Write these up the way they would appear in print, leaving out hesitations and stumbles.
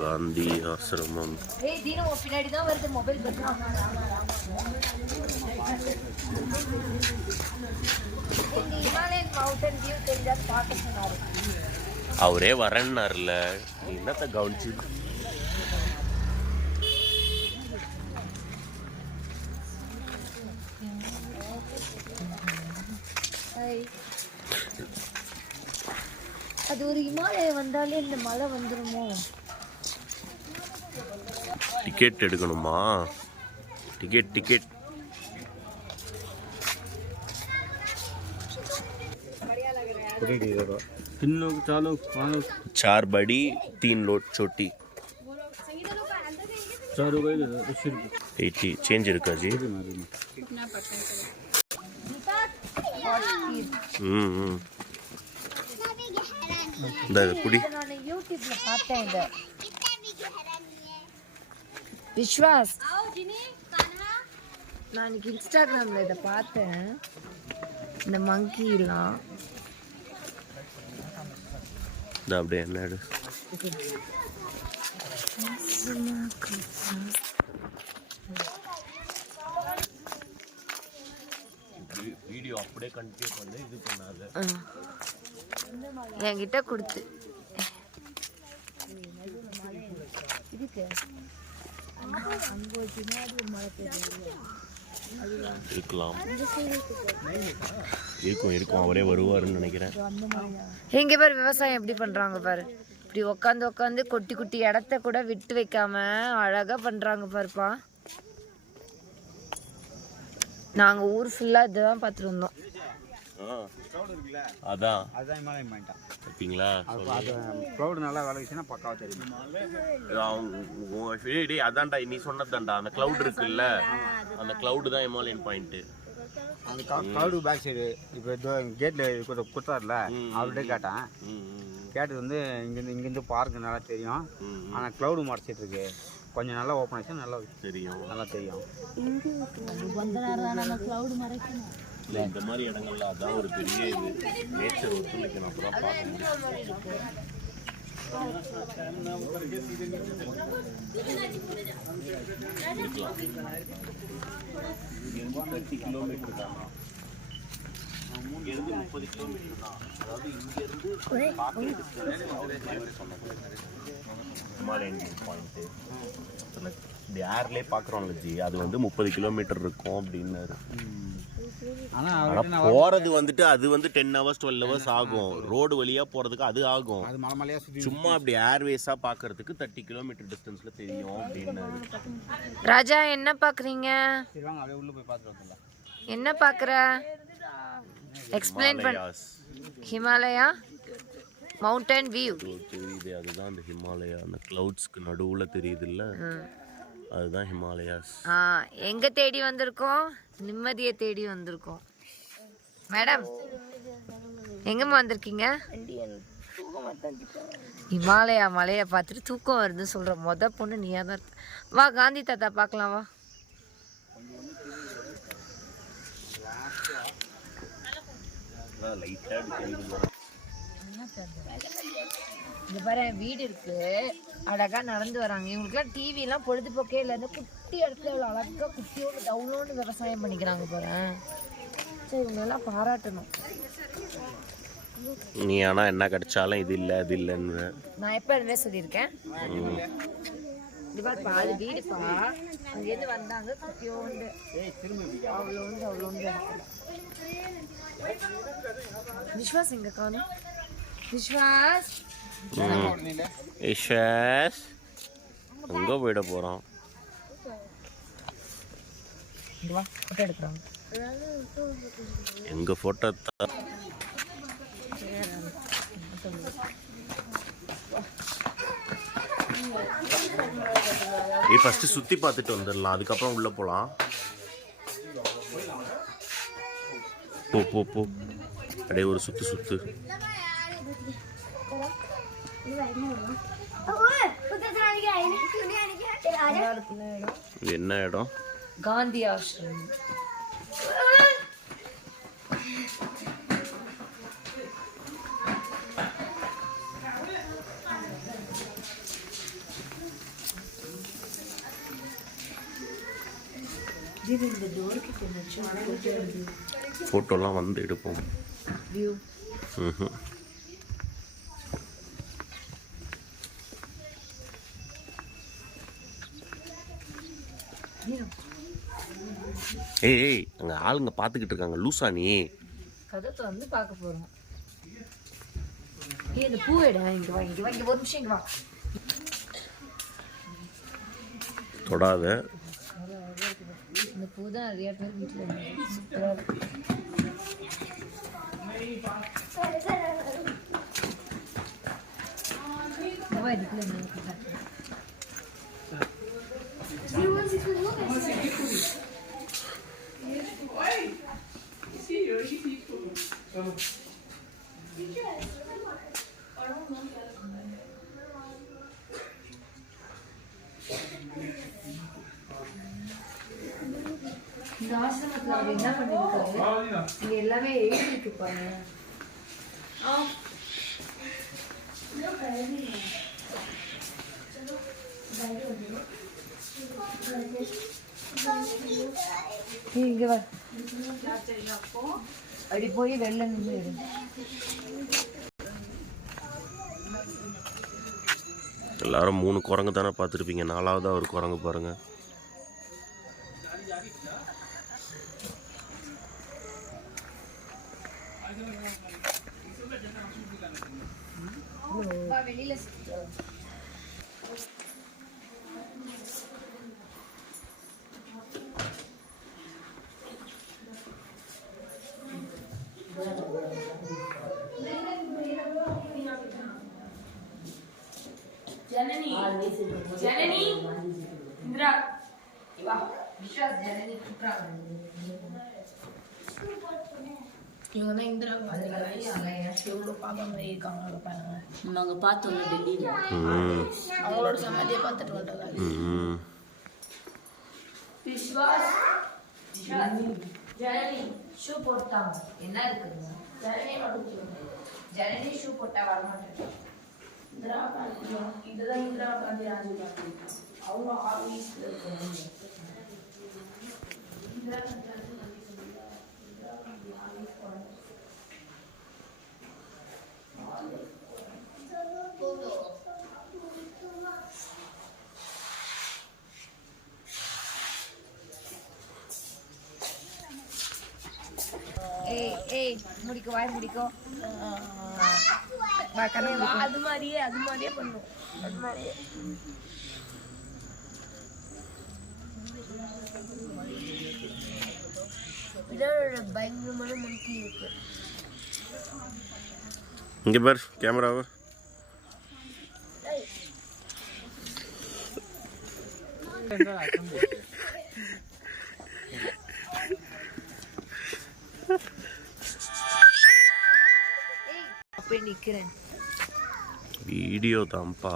காந்தி ஆசிரமம். அவரே வரேன்னாருல, என்னத்த கவனிச்சு. அது ஒரு இமாலய வந்தாலே இந்த மழை வந்துருமோ? டிக்கெட் எடுக்கணுமா? டிக்கெட் चार बड़ी 3 लोट छोटी 80 चेंज இருக்கா जी? இந்த குடி நான் யூடியூப்ல பார்த்தேன். இந்த விஸ்வாஸ் நான் இன்னைக்கு இன்ஸ்டாகிராம்ல இதை பார்த்தேன். இந்த மங்கிலாம் இந்த அப்படியே என்ன எடு. வீடியோ அப்படியே கண்டினியூ பண்ணு, இது பண்ணாத. என்கிட்ட கொடுத்து இருக்கலாம், இருக்கும் அவரே வருவாருன்னு நினைக்கிறேன். எங்க பாரு விவசாயம் எப்படி பண்றாங்க பாரு. இப்படி உட்காந்து குட்டி குட்டி இடத்த கூட விட்டு வைக்காம அழகா பண்றாங்க பாருப்பா. நாங்க ஊர் ஃபுல்லா இதுதான் பார்த்துட்டு இருந்தோம். அதான் இமாலயம் பாயிண்டா பாத்தீங்களா? க்ளவுட் நல்லா விளைவிச்சுன்னா பக்காவா தெரியும். அதான்டா நீ சொன்னதான்டா, அந்த கிளவுட் இருக்குல்ல, அந்த கிளவுட் தான் இமாலயன் பாயிண்ட். அந்த கிளவுடு பேக் சைடு இப்போ கேட்ல கொடுத்தாருல, அவர்கிட்ட கேட்டேன். கேட்டது வந்து இங்கேருந்து பார்க்கு நல்லா தெரியும், ஆனால் கிளவுடு மறைச்சிட்டு இருக்கு. கொஞ்சம் நல்லா ஓப்பன் ஆச்சு, நல்லா தெரியும். இல்லை இந்த மாதிரி இடங்கள்ல அதான் ஒரு பெரிய இது, நேச்சர் ஒத்துழைக்கணும், அப்புறம் பார்க்க முடியும். 30 கிலோமீட்டர் தான், இங்கிருந்து 30 கிலோமீட்டர் தான். அதாவது இங்கிருந்து ஹிமாலயன் பாயிண்ட் இப்படி ஏர்லேயே பார்க்குறோம்ல ஜி, அது வந்து 30 கிலோமீட்டர் இருக்கும் அப்படின்னாரு. ஆனால் போகிறது வந்துட்டு அது வந்து 10 hours 12 hours ஆகும். ரோடு வழியாக போகிறதுக்கு அது ஆகும். சும்மா அப்படி ஏர்வேஸாக பார்க்கறதுக்கு 30 கிலோமீட்டர் டிஸ்டன்ஸில் தெரியும் அப்படின்னாரு. ராஜா என்ன பார்க்குறீங்க? என்ன பார்க்குற? எக்ஸ்பிளைன் பண்ண. ஹிமாலயா மவுண்டன் வியூ தெரியுது, அதுதான் அந்த ஹிமாலயா. அந்த கிளவுட்ஸ்க்கு நடுவில் தெரியுது இல்லை, அதுதான் ஹிமாலயாஸ். எங்க தேடி வந்திருக்கோம்? நிம்மதியை தேடி வந்திருக்கோம். மேடம் எங்கம்மா வந்திருக்கீங்க? ஹிமாலயா மலையை பார்த்துட்டு தூக்கம் வருதுன்னு சொல்ற மொத பொண்ணு நீயா தான் இருக்க. வா காந்தி தாத்தா பார்க்கலாம் வா. இந்த பாரு வீடு இருக்கு, அழகா நடந்து வராங்க. இவங்களுக்குலாம் டிவிலாம் பொழுதுபோக்கே இல்லை. இந்த குட்டி இடத்துல இவ்வளோ அழகா குட்டியோடு டவுனோடு விவசாயம் பண்ணிக்கிறாங்க பாரு. சரி இவங்களெல்லாம் பாராட்டணும். நீ ஆனால் என்ன கிடைச்சாலும் இது இல்லை அது இல்லைன்னு நான் எப்போ எதுவுமே சொல்லியிருக்கேன். இது பாருப்பா, அது வீடுப்பா. அங்கேருந்து வந்தாங்க குட்டியோண்டு, அவ்வளோண்டு. விஸ்வாஸ் எங்க காணும்? விஸ்வாஸ் எங்கே போயிட போகிறோம்? ஃபோட்டோ எடுக்கிறாங்க. எங்கள் ஃபோட்டோ ஃபர்ஸ்ட் சுற்றி பார்த்துட்டு வந்துடலாம், அதுக்கப்புறம் உள்ளே போகலாம். போ அப்படியே ஒரு சுத்து. என்ன இடம்? காந்தி ஆசிரமம். இந்த டோர் கிட்ட ஃபோட்டோலாம் வந்து எடுப்போம். வியூ ஏய் அங்கே ஆளுங்க பார்த்துக்கிட்டு இருக்காங்க, லூசா நீ? கதத்தை வந்து பார்க்க போகிறோம். இந்த பூ எடா இங்கே வா, இங்கே வா, இங்கே ஒரு நிமிஷம் இங்கே வா. தொடாத. இந்த பூ தான் நிறைய பேர் வீட்டில் சூப்பராக இருக்கு. இந்த ஆசிரமத்தில் அவர் என்ன பண்ணியிருக்காரு, இங்கே எல்லாமே எழுதிட்டு பாருங்க. இங்கே வா, அப்படி போய் வெளில நின்று எடு. எல்லாரும் 3 குரங்கு தானே பார்த்துருப்பீங்க, 4வதா ஒரு குரங்கு பாருங்க. வெளியில ஜனனி இந்திரா வா, விஸ்வாஸ் ஜனனி கூப்பிட்றாங்க. இவங்க தான் இந்திரா எவ்வளோ பாப்பா மாதிரி இருக்காங்க பாருங்க. நாங்கள் பார்த்தோம் டெல்லியில், அவங்களோட சம்மதியை பார்த்துட்டு வந்தோம். விஸ்வாஸ் ஜனனி ஷூ போட்டாங்க. என்ன இருக்குங்க? ஜனனி ஷூ போட்டா வரமாட்டேன். இந்திரா காந்தி, இதுதான் இந்திரா காந்தி ராஜீவ் காந்தி. அவங்க ஆஃபீஸில் இருக்காங்க. இந்திரா காந்தி ராஜீவ் காந்தி சொல்லுங்க. இந்திரா காந்தி ஆஃபீஸ் போகிறாங்க. ஏய் ஏய் முடிக்கோ, வாய் முடிக்கோ. அது மாதிரியே பண்ணும். அது மாதிரியே இதோட பயங்கரமான மங்கி இருக்கு. இங்கே பார் கேமராவை. அப்படி நிக்கிறேன். வீடியோ தான்ப்பா.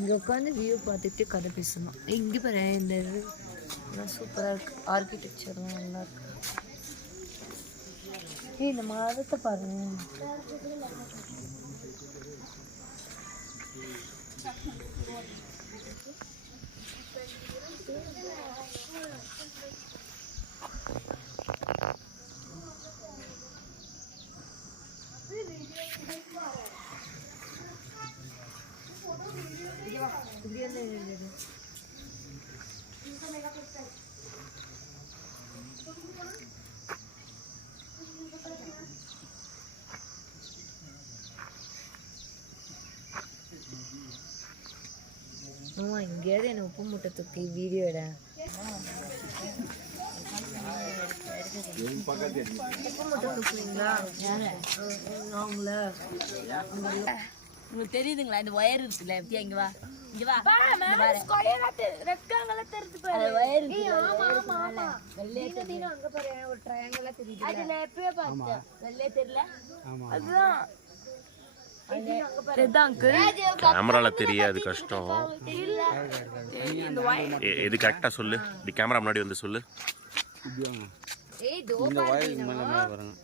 இங்கே உட்காந்து வியூ பார்த்துட்டு கதை பேசணும். இங்கே பாரு, இந்த இது சூப்பராக இருக்கு. ஆர்கிடெக்சர்லாம் நல்லா இருக்கு. ஏய் இந்த மரத்தை பாருங்க. இப்படி வந்து இங்கேயாவது என்ன உப்பு மூட்டை தூக்கி வீடியோ எட. உப்பு மூட்டை தூக்குவீங்களா? அவங்கள உங்களுக்கு தெரியுதுங்களா? இந்த ஒயர் இருக்குல்ல, எப்படியா இங்க வா, இங்க வா. அங்க பாரு, ஒரு ட்ரையாங்கிளா தெரியுது. அது நான் எப்பயே பார்த்தேன். வெள்ளையே தெரியல. அதுதான் கேமரால தெரியாது கஷ்டம். இது கரெக்டா சொல்லு, இப்படி கேமரா முன்னாடி வந்து சொல்லு. இந்த வயலுக்கு மேலே பாருங்க,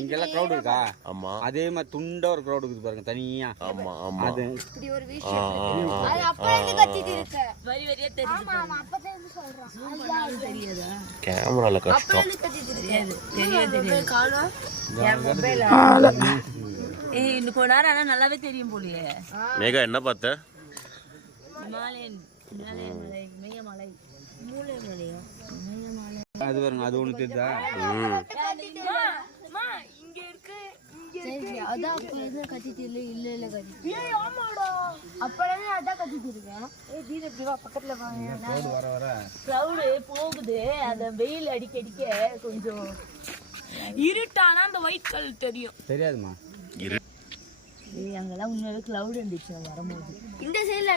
இங்கெல்லாம் க்ரௌட் இருக்கா? ஆமா, அதே மாதிரி துண்டா ஒரு க்ரௌட் இருக்குது பாருங்க தனியா. ஆமா ஆமா, அது இப்படி ஒரு விஷயம் அது அப்பவே கத்திட்டு இருக்க வரி வரியா தெரியுது. ஆமா அப்பதான் என்ன சொல்றான் தெரியாதா? கேமரால கஷ்டம். அப்பவே கத்திட்டு தெரியாது தெரியாது. காணோம். என் மொபைல் ஏய் இன்னும் கொஞ்ச நேரம் ஆனா நல்லாவே தெரியும் போலியே. மேகா என்ன பார்த்த? இமாலயன் மலை, மேகமலை, மூலைமலையா, மேகமலை. அது பாருங்க, அது ஒன்று தெரியுதா? இங்க இருக்கு. அதான் அப்ப எதுவும் கத்திட்டு இல்ல கத்திட்டு அப்பவே அதான் கத்திட்டு இருக்கேன். தீர இப்படி வா பக்கத்துல வாங்க. வர வர கிளவுடு போகுது, அந்த வெயில் அடிக்க அடிக்க கொஞ்சம் இருட்டானா அந்த ஒயிட் கலர் தெரியும். தெரியாதுமா. அங்கெல்லாம் உண்மையாவே கிளவுட் இருந்துச்சு வரும்போது. இந்த சைடுல